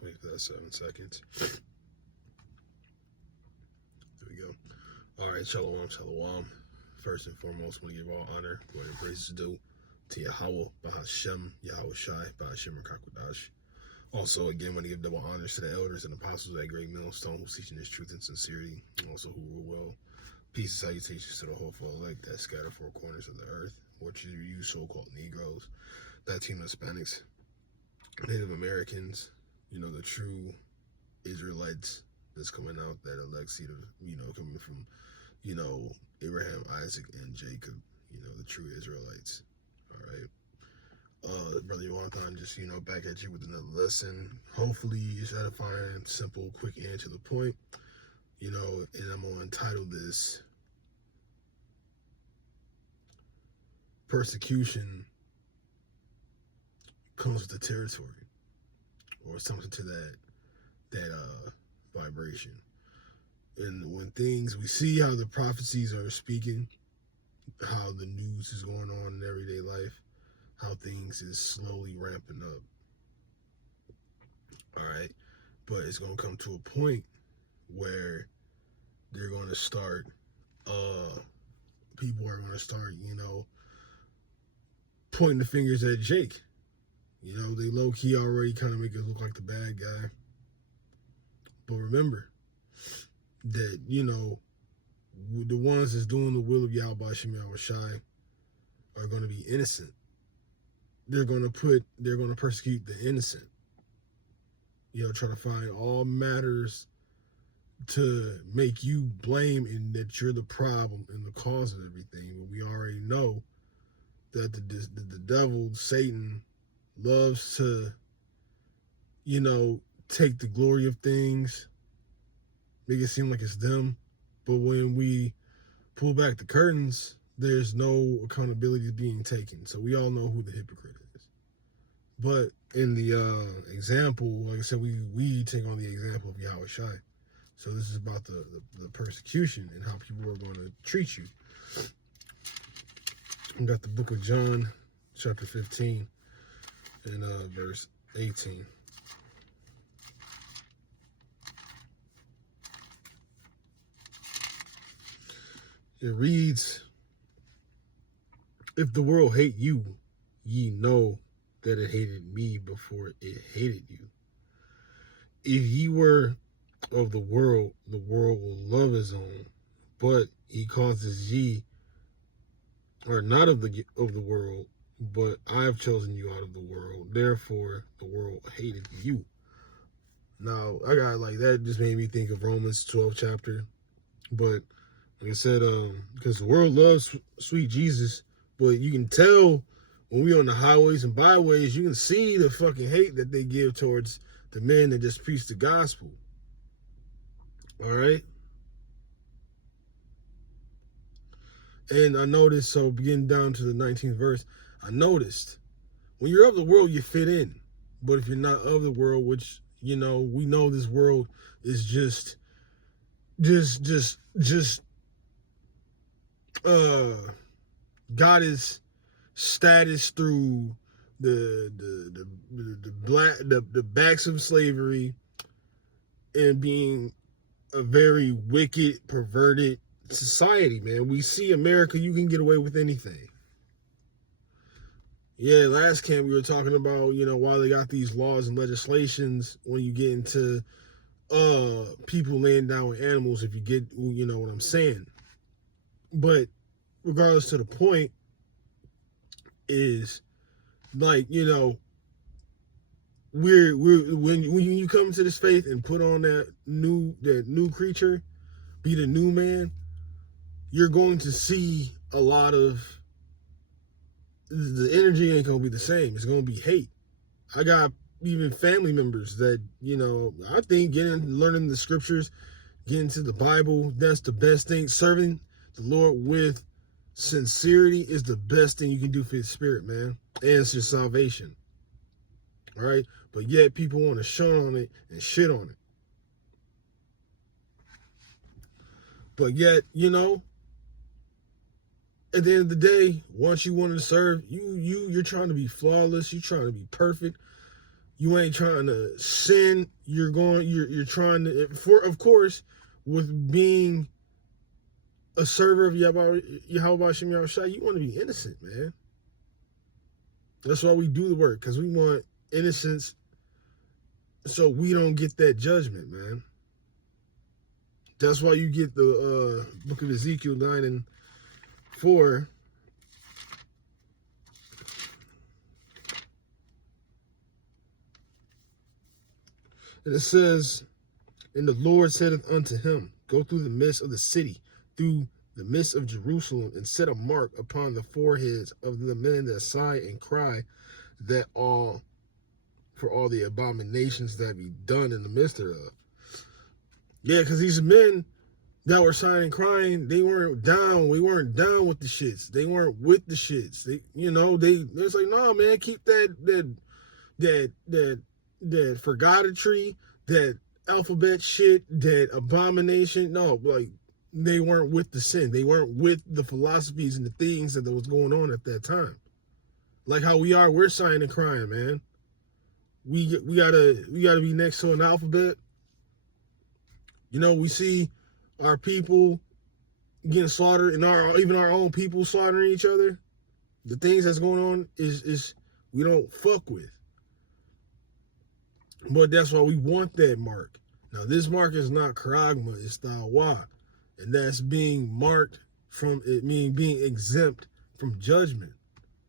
Let's wait for that 7 seconds. There we go. All right, shalom, shalom. First and foremost, I want to give all honor, glory, and praises due to Yahweh, Bahashem, Yahweh Shai, Bahashem, Rakakwadash. Also, again, I want to give double honors to the elders and apostles of that great millstone who's teaching this truth and sincerity, and also who rule well. Peace and salutations to the whole full elect that scatter four corners of the earth, what you so-called Negroes, Latino Hispanics, Native Americans, the true Israelites that's coming out, that elect seed of, coming from, Abraham, Isaac, and Jacob, the true Israelites. All right. Brother Jonathan, just, back at you with another lesson. Hopefully it's edifying, simple, quick, and to the point. And I'm going to entitle this Persecution Comes with the Territory, or something to that vibration. And when we see how the prophecies are speaking, how the news is going on in everyday life, how things is slowly ramping up. All right. But it's going to come to a point where they're going to start, people are going to start, pointing the fingers at Jake. They low-key already kind of make us look like the bad guy. But remember that, the ones that's doing the will of Yahweh Shem Yahweh Shai are going to be innocent. They're going to persecute the innocent. Try to find all matters to make you blame and that you're the problem and the cause of everything. But we already know that the devil, Satan, loves to, take the glory of things, make it seem like it's them. But when we pull back the curtains, there's no accountability being taken. So we all know who the hypocrite is. But in the example, like I said, we take on the example of Yahweh Shai. So this is about the persecution and how people are going to treat you. We got the book of John, chapter 15, and verse 18. It reads, "If the world hate you, ye know that it hated me before it hated you. If ye were of the world will love his own. But he causes ye are not of the world, but I have chosen you out of the world. Therefore, the world hated you." Now, I got that just made me think of Romans 12 chapter. But like I said, because the world loves sweet Jesus, but you can tell when we on the highways and byways, you can see the fucking hate that they give towards the men that just preach the gospel. All right? And I noticed, so beginning down to the 19th verse, I noticed when you're of the world, you fit in. But if you're not of the world, which, we know this world is just got his status through the backs of slavery and being a very wicked, perverted society, man. We see America, you can get away with anything. Yeah, last camp we were talking about, why they got these laws and legislations when you get into people laying down with animals, if you get, what I'm saying. But regardless to the point is, we're when you come to this faith and put on that new creature, be the new man, you're going to see a lot of the energy ain't gonna be the same. It's gonna be hate. I got even family members that, I think learning the scriptures, getting to the Bible, that's the best thing. Serving the Lord with sincerity is the best thing you can do for your spirit, man. And it's your salvation. All right? But yet people want to shun on it and shit on it. But yet, at the end of the day, once you want to serve, you're trying to be flawless, you're trying to be perfect. You ain't trying to sin. You're trying to, of course, with being a server of Yahweh Shem Yahushai, you want to be innocent, man. That's why we do the work, because we want innocence so we don't get that judgment, man. That's why you get the book of Ezekiel 9 and 4. And it says, and the Lord saith unto him, go through the midst of the city, through the midst of Jerusalem, and set a mark upon the foreheads of the men that sigh and cry, that all for all the abominations that be done in the midst thereof. Yeah, because these men that were sighing and crying, they weren't down. We weren't down with the shits. They weren't with the shits. They it's like, no, man, keep that forgotry, that alphabet shit, that abomination. No, like, they weren't with the sin. They weren't with the philosophies and the things that was going on at that time. Like how we're sighing and crying, man. We gotta be next to an alphabet. We see our people getting slaughtered, and even our own people slaughtering each other. The things that's going on is we don't fuck with. But that's why we want that mark. Now, this mark is not Charagma, it's Thawa. And that's being marked from it, meaning being exempt from judgment.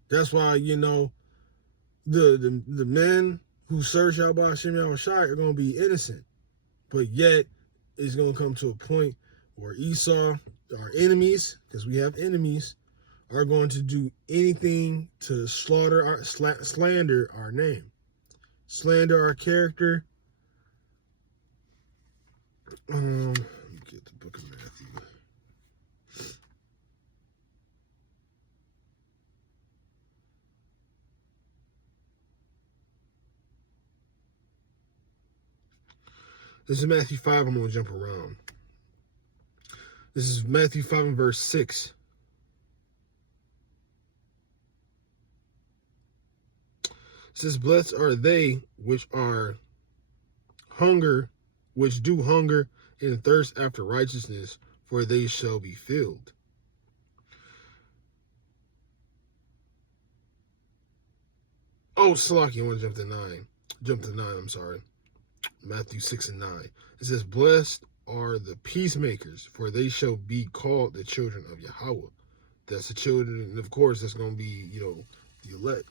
That's why, the men who serve Yahweh Shem Yahushai are going to be innocent. But yet, it's going to come to a point where Esau, our enemies, because we have enemies, are going to do anything to slander our name, slander our character. Let me get the book of Matthew. This is Matthew 5. I'm going to jump around. This is Matthew 5 and verse 6. It says, blessed are they which do hunger and thirst after righteousness, for they shall be filled. Oh, Salaki, I want to jump to 9. I'm sorry. Matthew 6 and 9. It says, blessed are the peacemakers, for they shall be called the children of Yahweh. That's the children, and of course, that's going to be, the elect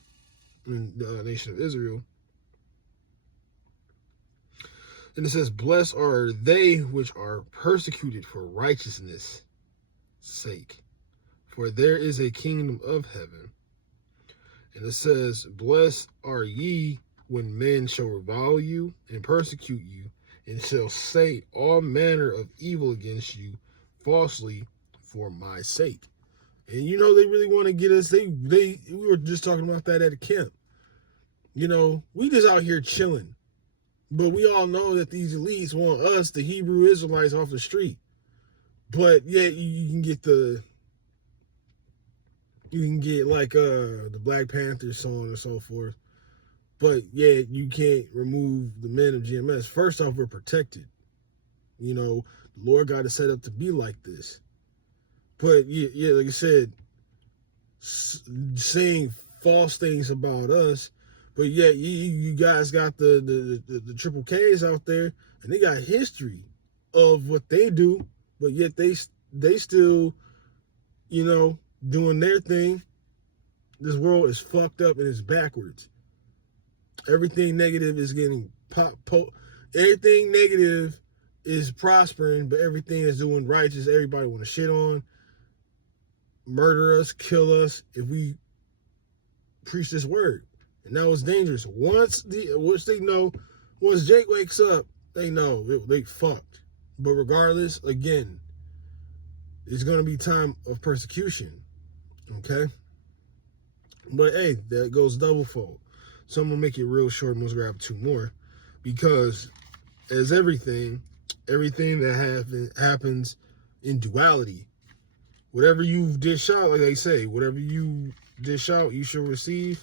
in the nation of Israel. And it says, blessed are they which are persecuted for righteousness' sake, for there is a kingdom of heaven. And it says, blessed are ye when men shall revile you and persecute you, and shall say all manner of evil against you falsely for my sake. And they really want to get us. We were just talking about that at a camp. We just out here chilling. But we all know that these elites want us, the Hebrew Israelites, off the street. But yeah, you can get like the Black Panthers, so on and so forth. But yeah, you can't remove the men of GMS. First off, we're protected. The Lord got it set up to be like this. But yeah, like I said, saying false things about us. But yeah, you guys got the triple Ks out there, and they got history of what they do. But yet they still, doing their thing. This world is fucked up and it's backwards. Everything negative is getting everything negative is prospering, but everything is doing righteous. Everybody want to shit on, murder us, kill us if we preach this word. And now it's dangerous. Once Jake wakes up, they know they fucked. But regardless, again, it's going to be time of persecution. Okay? But hey, that goes double fold. So I'm going to make it real short and let's grab 2 more. Because as everything that happens in duality, whatever you dish out, like they say, whatever you dish out, you shall receive.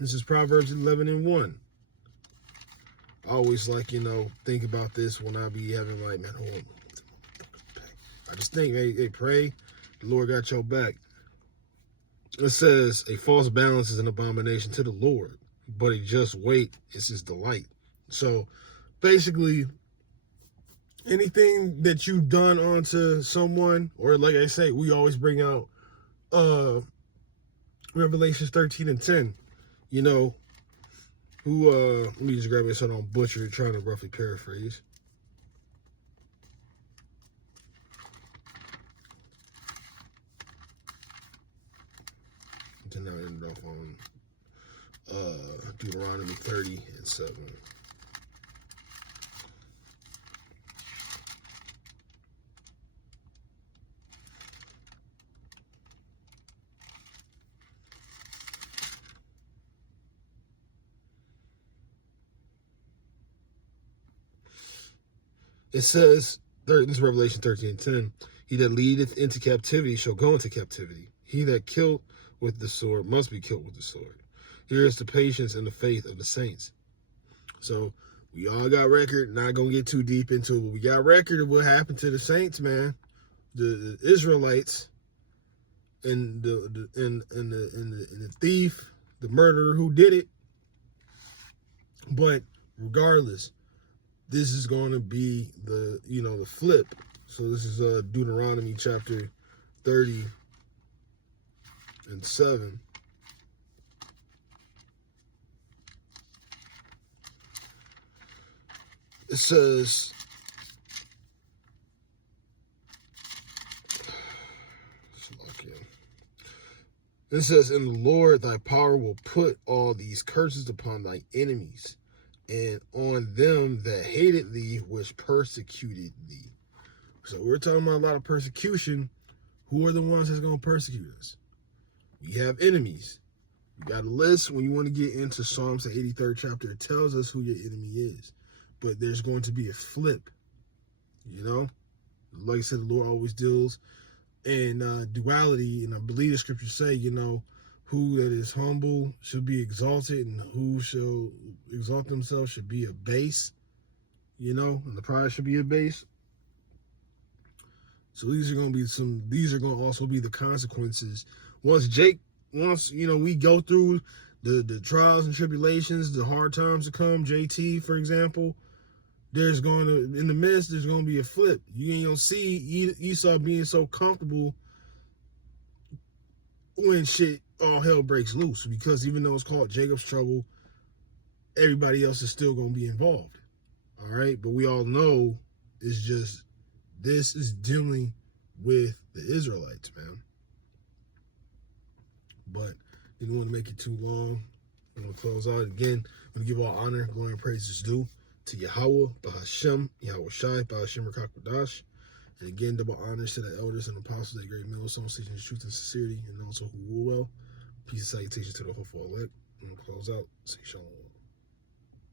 This is Proverbs 11:1. I always think about this when I be having man, hold on. I just think, hey, pray, the Lord got your back. It says, a false balance is an abomination to the Lord, but a just weight is his delight. So basically, anything that you've done onto someone, or like I say, we always bring out Revelations 13:10, who let me just grab it so I don't butcher it, trying to roughly paraphrase. To now end off on Deuteronomy 30:7. It says, this is Revelation 13:10, he that leadeth into captivity shall go into captivity. He that killed with the sword must be killed with the sword. Here is the patience and the faith of the saints. So we all got record, not going to get too deep into it, but we got record of what happened to the saints, man. The Israelites and the thief, the murderer who did it. But regardless, this is going to be the flip. So this is Deuteronomy chapter 30:7. It says, in the Lord thy power will put all these curses upon thy enemies, and on them that hated thee, which persecuted thee. So we're talking about a lot of persecution. Who are the ones that's going to persecute us? We have enemies. You got a list. When you want to get into Psalms, the 83rd chapter, it tells us who your enemy is. But there's going to be a flip. Like I said, the Lord always deals in duality. And I believe the scriptures say, who that is humble should be exalted, and who shall exalt themselves should be abased. And the pride should be abased. So these are going to also be the consequences. Once we go through the trials and tribulations, the hard times to come, JT, for example, there's going to be a flip. You ain't going to see Esau being so comfortable when shit all hell breaks loose, because even though it's called Jacob's trouble, everybody else is still going to be involved. All right. But we all know it's just, this is dealing with the Israelites, man. But didn't want to make it too long. I'm going to close out again. I'm going to give all honor, glory, and praises due to Yahweh, Bahashem, Yahweh Shai, Bahashem Rakakwadash. And again, double honors to the elders and apostles of the great millstone, teaching the truth and sincerity, and also who rule well. Peace and salutation to the hopeful elect. I'm going to close out. Say shalom.